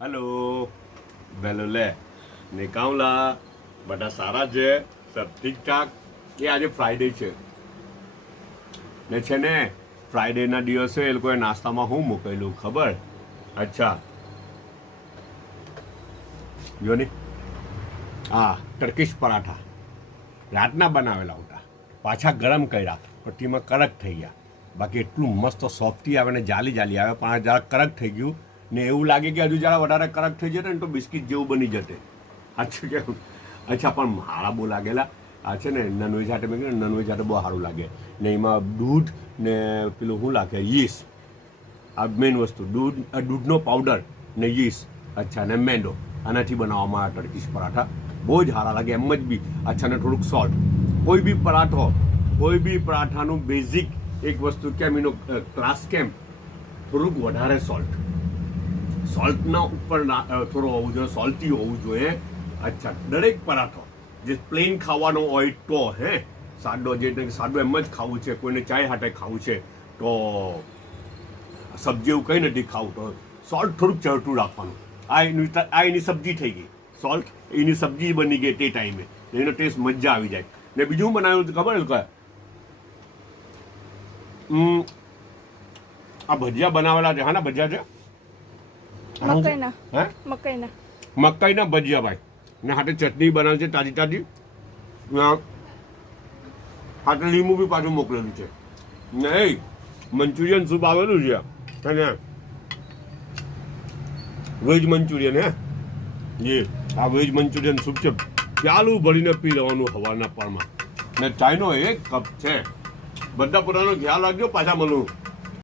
hello वेलो ले निकावला બધા સારા છે સબ ઠીક ઠાક એ આજે ફ્રાઈડે છે ને છે ને ફ્રાઈડેના દિવસે એ લોકોએ નાસ્તામાં શું મૂકેલું ખબર અચ્છા જો ને હા ટર્કીશ પરાઠા રાતના બનાવેલા હતા પાછા ગરમ કર્યા પટ્ટીમાં કડક થઈ ગયા બાકી એટલું મસ્ત સોફ્ટી આવે ને જાલી જાલી આવે પણ આ જરા કડક થઈ ગયું ને એવું લાગે કે હજુ જરા વધારે કડક થઈ જશે ને તો બિસ્કિટ જેવું બની જશે સાચું કેવું અચ્છા પણ મારા બહુ લાગેલા આ છે ને નોનવેજ હાટે મેં કીધું નોનવેજ હાટે બહુ સારું લાગે ને એમાં દૂધ ને પેલું શું લાગે યીસ્ટ આ મેઇન વસ્તુ દૂધનો પાવડર ને યીસ્ટ અચ્છા ને મેંદો આનાથી બનાવવામાં આવે ટર્કીશ પરાઠા બહુ જ સારા લાગે એમ જ બી અચ્છા ને થોડુંક સોલ્ટ કોઈ બી પરાઠાનું બેઝિક એક વસ્તુ કેમ એનો ક્લાસ કેમ થોડુંક વધારે સોલ્ટના ઉપર થોડું હોવું જોઈએ સોલ્ટી હોવું જોઈએ અચ્છા દરેક પરાઠો જે પ્લેન ખાવાનો હોય તો હે સાદો જે સાદો એમ જ ખાવું છે કોઈને ચાય હાટે ખાવું છે તો સબ્જી એવું કંઈ નથી ખાવું તો સોલ્ટ થોડુંક ચડતું રાખવાનું આ એની સબ્જી થઈ ગઈ સોલ્ટ એની સબ્જી બની ગઈ તે ટાઈમે એનો ટેસ્ટ મજા આવી જાય ને બીજું બનાવ્યું ખબર કે આ ભજીયા બનાવેલા છે હાના ભજીયા છે મકાઈના ભજીયા ભાઈ ને હાથે ચટણી બનાવી છે તાજી તાજી હાથે લીંબુ બી પાછું મોકલેલું છે ને મંચુરિયન સૂપ આવેલું છે અને વેજ મંચુરિયન હે જે આ વેજ મંચુરિયન સૂપ છે પ્યાલું ભરીને પી લેવાનું હવારના પરમાં ને ચાયનો એક કપ છે બધા પોતાનો ખ્યાલ રાખજો પાછા મળું